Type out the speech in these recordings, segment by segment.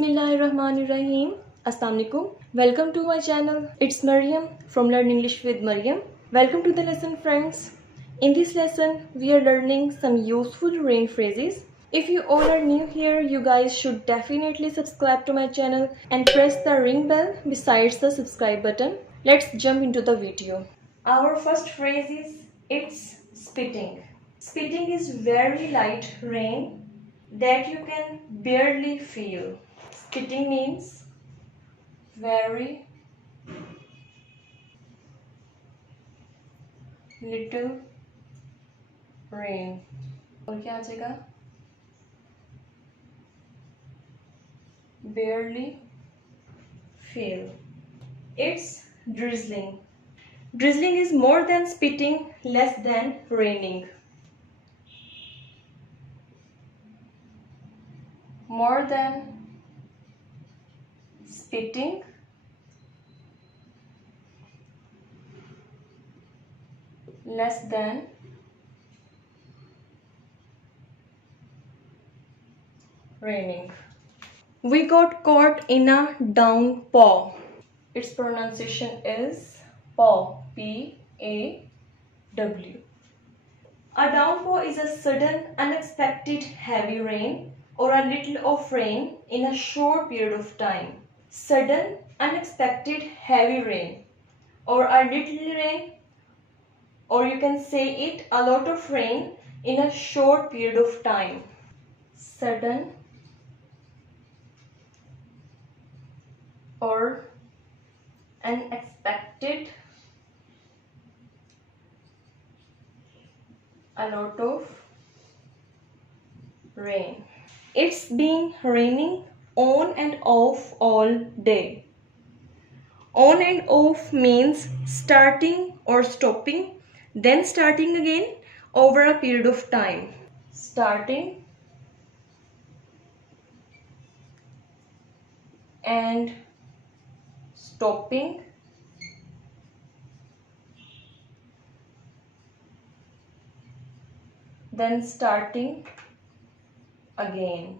Bismillahirrahmanirrahim. Assalamualaikum. Welcome to my channel. It's Marium from Learn English with Marium. Welcome to the lesson, friends. In this lesson, we are learning some useful rain phrases. If you all are new here, you guys should definitely subscribe to my channel and press the ring bell besides the subscribe button. Let's jump into the video. Our first phrase is it's spitting. Spitting is very light rain that you can barely feel. Spitting means very little rain. और क्या आ जाएगा? Barely feel. It's drizzling. Drizzling is more than spitting, less than raining. More than spitting, less than raining. We got caught in a downpour. Its pronunciation is paw, P-A-W. A downpour is a sudden, unexpected heavy rain or a little of rain in a short period of time. Sudden, unexpected heavy rain or a little rain, or you can say it a lot of rain in a short period of time. Sudden or unexpected, a lot of rain. It's been raining on and off all day. On and off means starting or stopping, then starting again over a period of time. Starting and stopping, then starting again.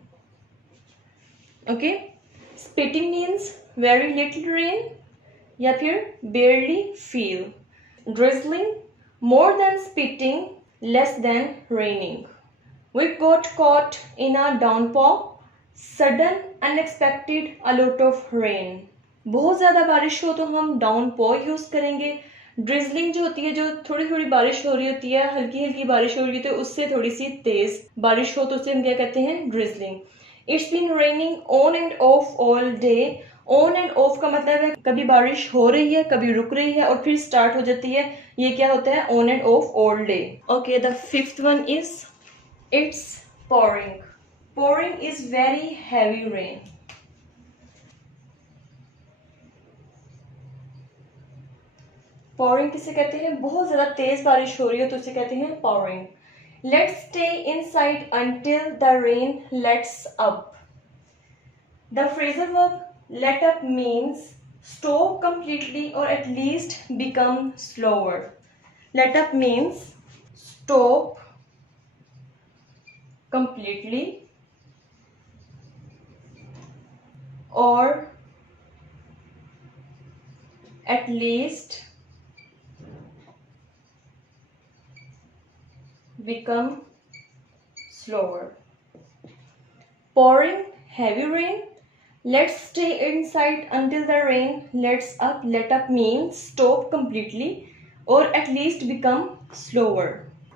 Okay, spitting means very little rain या फिर barely feel. Drizzling, more than spitting, less than raining. We got caught in a downpour. Sudden, unexpected, a lot of rain. बहुत ज़्यादा बारिश हो तो हम downpour use करेंगे. Drizzling जो होती है, जो थोड़ी थोड़ी बारिश हो रही होती है, हल्की हल्की बारिश हो रही होती है, उससे थोड़ी सी तेज बारिश हो तो उसे हम क्या कहते हैं? Drizzling. It's been raining on and off all day. On and off का मतलब है कभी बारिश हो रही है, कभी रुक रही है और फिर स्टार्ट हो जाती है. ये क्या होता है? On and off all day. Okay, the fifth one is it's pouring. Pouring is very heavy rain. Pouring किसे कहते हैं? बहुत ज़्यादा तेज बारिश हो रही हो तो उसे कहते हैं pouring. Let's stay inside until the rain lets up. The phrasal verb let up means stop completely or at least become slower. Let up means stop completely or at least become slower. Pouring heavy rain. Let's stay inside until the rain lets up. Let up means stop completely or at least become slower.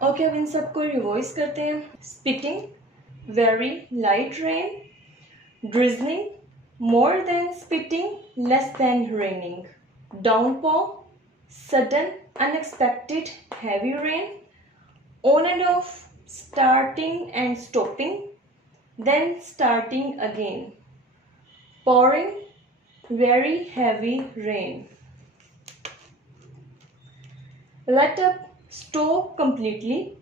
Okay, अब इन सबको revise करते हैं. Spitting, very light rain. Drizzling, more than spitting, less than raining. Downpour, sudden, unexpected, heavy rain. On and off, starting and stopping, then starting again. Pouring, very heavy rain. Let up, stop completely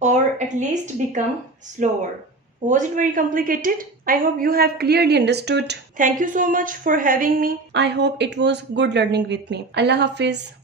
or at least become slower. Was it very complicated? I hope you have clearly understood. Thank you so much for having me. I hope it was good learning with me. Allah Hafiz.